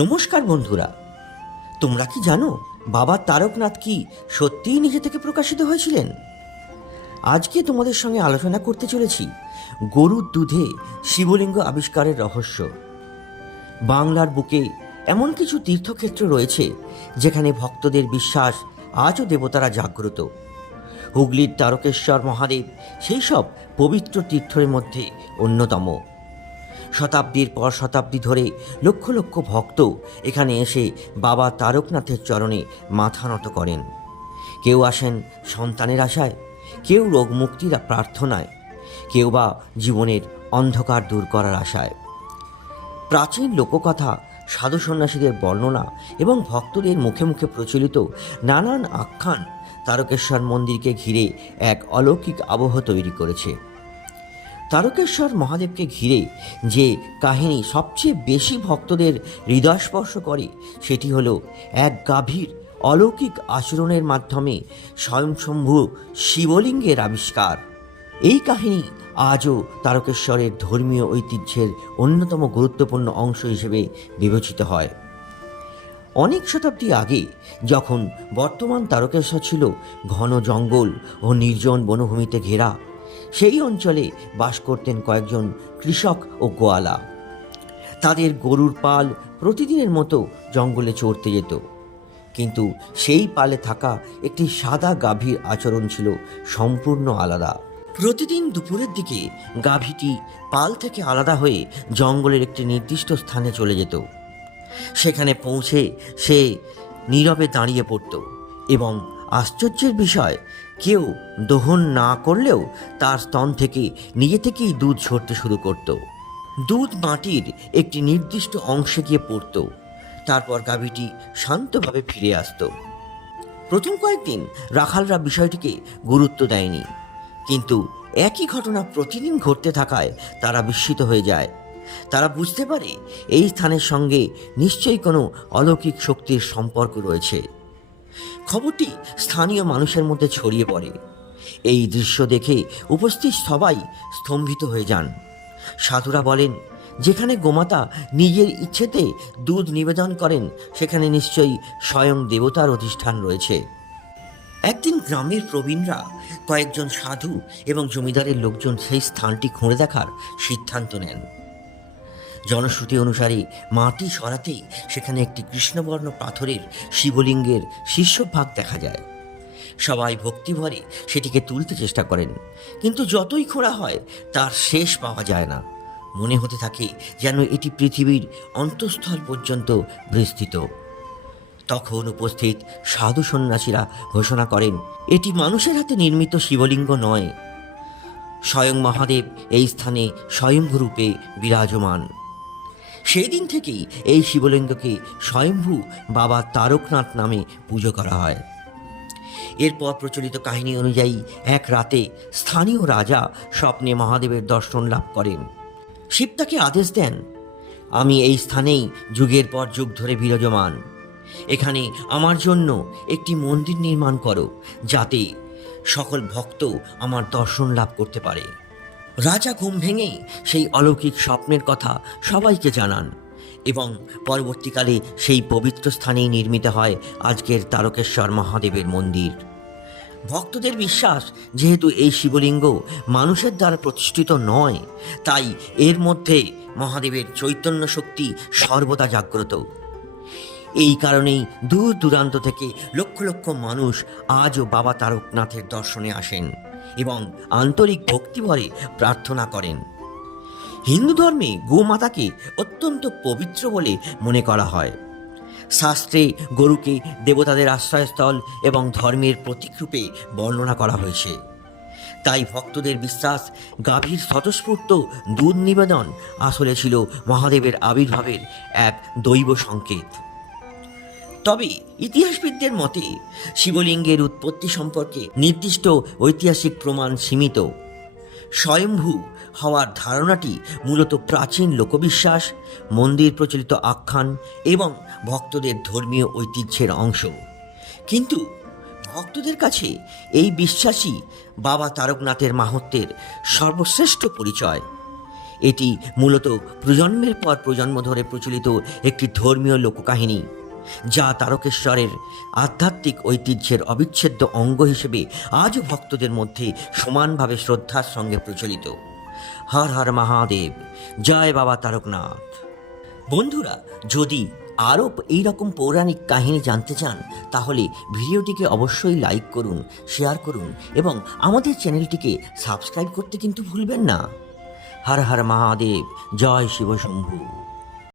নমস্কার বন্ধুরা, তোমরা কি জানো বাবা তারকনাথ কি সত্যিই নিজে থেকে প্রকাশিত হয়েছিলেন? আজকে তোমাদের সঙ্গে আলোচনা করতে চলেছি গরুর দুধে শিবলিঙ্গ আবিষ্কারের রহস্য। বাংলার বুকে এমন কিছু তীর্থক্ষেত্র রয়েছে যেখানে ভক্তদের বিশ্বাস আজও দেবতারা জাগ্রত। হুগলির তারকেশ্বর মহাদেব সেই সব পবিত্র তীর্থের মধ্যে অন্যতম। শতাব্দীর পর শতাব্দী ধরে লক্ষ লক্ষ ভক্ত এখানে এসে বাবা তারকনাথের চরণে মাথা নত করেন। কেউ আসেন সন্তানের আশায়, কেউ রোগ মুক্তির প্রার্থনায়, কেউ বা জীবনের অন্ধকার দূর করার আশায়। প্রাচীন লোককথা, সাধু সন্ন্যাসীদের বর্ণনা এবং ভক্তদের মুখে মুখে প্রচলিত নানান আখ্যান তারকেশ্বর মন্দিরকে ঘিরে এক অলৌকিক আবহ তৈরি করেছে। তারকেশ্বর মহাদেবকে ঘিরে যে কাহিনী সবচেয়ে বেশি ভক্তদের হৃদয়স্পর্শ করে সেটি হলো এক গাভীর অলৌকিক আচরণের মাধ্যমে স্বয়ংশম্ভু শিবলিঙ্গের আবিষ্কার। এই কাহিনী আজও তারকেশ্বরের ধর্মীয় ঐতিহ্যের অন্যতম গুরুত্বপূর্ণ অংশ হিসেবে বিবেচিত হয়। অনেক শতাব্দী আগে যখন বর্তমান তারকেশ্বর ছিল ঘন জঙ্গল ও নির্জন বনভূমিতে ঘেরা, সেই অঞ্চলে বাস করতেন কয়েকজন কৃষক ও গোয়ালা। তাদের গরুর পাল প্রতিদিনের মতো জঙ্গলে চড়তে যেত, কিন্তু সেই পালে থাকা একটি সাদা গাভীর আচরণ ছিল সম্পূর্ণ আলাদা। প্রতিদিন দুপুরের দিকে গাভীটি পাল থেকে আলাদা হয়ে জঙ্গলের একটি নির্দিষ্ট স্থানে চলে যেত। সেখানে পৌঁছে সে নীরবে দাঁড়িয়ে পড়ত এবং আশ্চর্যের বিষয়, কেউ দহন না করলেও তার স্তন থেকে নিজে থেকেই দুধ ঝরতে শুরু করত। দুধ মাটির একটি নির্দিষ্ট অংশে গিয়ে পড়ত, তারপর গাভীটি শান্তভাবে ফিরে আসত। প্রথম কয়েকদিন রাখালরা বিষয়টিকে গুরুত্ব দেয়নি, কিন্তু একই ঘটনা প্রতিদিন ঘটতে থাকায় তারা বিস্মিত হয়ে যায়। তারা বুঝতে পারে এই স্থানের সঙ্গে নিশ্চয়ই কোনো অলৌকিক শক্তির সম্পর্ক রয়েছে। খবরটি স্থানীয় মানুষের মধ্যে ছড়িয়ে পড়ে। এই দৃশ্য দেখে উপস্থিত সবাই স্তম্ভিত হয়ে যান। সাধুরা বলেন, যেখানে গোমাতা নিজের ইচ্ছেতে দুধ নিবেদন করেন সেখানে নিশ্চয়ই স্বয়ং দেবতার অধিষ্ঠান রয়েছে। একদিন গ্রামের প্রবীণরা, কয়েকজন সাধু এবং জমিদারের লোকজন সেই স্থানটি খুঁড়ে দেখার সিদ্ধান্ত নেন। জনশ্রুতি অনুসারে মাটি সরাতেই সেখানে একটি কৃষ্ণবর্ণ পাথরের শিবলিঙ্গের শীর্ষভাগ দেখা যায়। সবাই ভক্তিভরে সেটিকে তুলতে চেষ্টা করেন, কিন্তু যতই খোঁড়া হয় তার শেষ পাওয়া যায় না। মনে হতে থাকে যেন এটি পৃথিবীর অন্তঃস্থল পর্যন্ত বিস্তৃত। তখন উপস্থিত সাধু সন্ন্যাসীরা ঘোষণা করেন, এটি মানুষের হাতে নির্মিত শিবলিঙ্গ নয়, স্বয়ং মহাদেব এই স্থানে স্বয়ংভূ রূপে বিরাজমান। সেই দিন থেকেই এই শিবলিঙ্গকে স্বয়ংভূ বাবা তারকনাথ নামে পুজো করা হয়। এরপর প্রচলিত কাহিনী অনুযায়ী এক রাতে স্থানীয় রাজা স্বপ্নে মহাদেবের দর্শন লাভ করেন। শিব তাকে আদেশ দেন, আমি এই স্থানেই যুগের পর যুগ ধরে বিরাজমান। এখানে আমার জন্য একটি মন্দির নির্মাণ করো, যাতে সকল ভক্ত আমার দর্শন লাভ করতে পারে। রাজা ঘুম ভেঙেই সেই অলৌকিক স্বপ্নের কথা সবাইকে জানান এবং পরবর্তীকালে সেই পবিত্র স্থানেই নির্মিত হয় আজকের তারকেশ্বর মহাদেবের মন্দির। ভক্তদের বিশ্বাস, যেহেতু এই শিবলিঙ্গ মানুষের দ্বারা প্রতিষ্ঠিত নয়, তাই এর মধ্যে মহাদেবের চৈতন্য শক্তি সর্বদা জাগ্রত। এই কারণেই দূর দূরান্ত থেকে লক্ষ লক্ষ মানুষ আজও বাবা তারকনাথের দর্শনে আসেন এবং আন্তরিক ভক্তিভরে প্রার্থনা করেন। হিন্দু ধর্মে গোমাতাকে অত্যন্ত পবিত্র বলে মনে করা হয়। শাস্ত্রে গরুকে দেবতাদের আশ্রয়স্থল এবং ধর্মের প্রতীকরূপে বর্ণনা করা হয়েছে। তাই ভক্তদের বিশ্বাস, গাভীর স্বতঃস্ফূর্ত দুধ নিবেদন আসলে ছিল মহাদেবের আবির্ভাবের এক দৈব সংকেত। তবে ইতিহাসবিদদের মতে শিবলিঙ্গের উৎপত্তি সম্পর্কে নির্দিষ্ট ঐতিহাসিক প্রমাণ সীমিত। স্বয়ংভূ হওয়ার ধারণাটি মূলত প্রাচীন লোকবিশ্বাস, মন্দির প্রচলিত আখ্যান এবং ভক্তদের ধর্মীয় ঐতিহ্যের অংশ। কিন্তু ভক্তদের কাছে এই বিশ্বাসই বাবা তারকনাথের মাহাত্ম্যের সর্বশ্রেষ্ঠ পরিচয়। এটি মূলত প্রজন্মের পর প্রজন্ম ধরে প্রচলিত একটি ধর্মীয় লোককাহিনী, যা তারকেশ্বরের আধ্যাত্মিক ঐতিহ্যের অবিচ্ছেদ্য অঙ্গ হিসেবে আজও ভক্তদের মধ্যে সমানভাবে শ্রদ্ধার সঙ্গে প্রচলিত। হর হর মহাদেব, জয় বাবা তারকনাথ। বন্ধুরা, যদি আরও এইরকম পৌরাণিক কাহিনী জানতে চান তাহলে ভিডিওটিকে অবশ্যই লাইক করুন, শেয়ার করুন এবং আমাদের চ্যানেলটিকে সাবস্ক্রাইব করতে কিন্তু ভুলবেন না। হর হর মহাদেব, জয় শিব শম্ভু।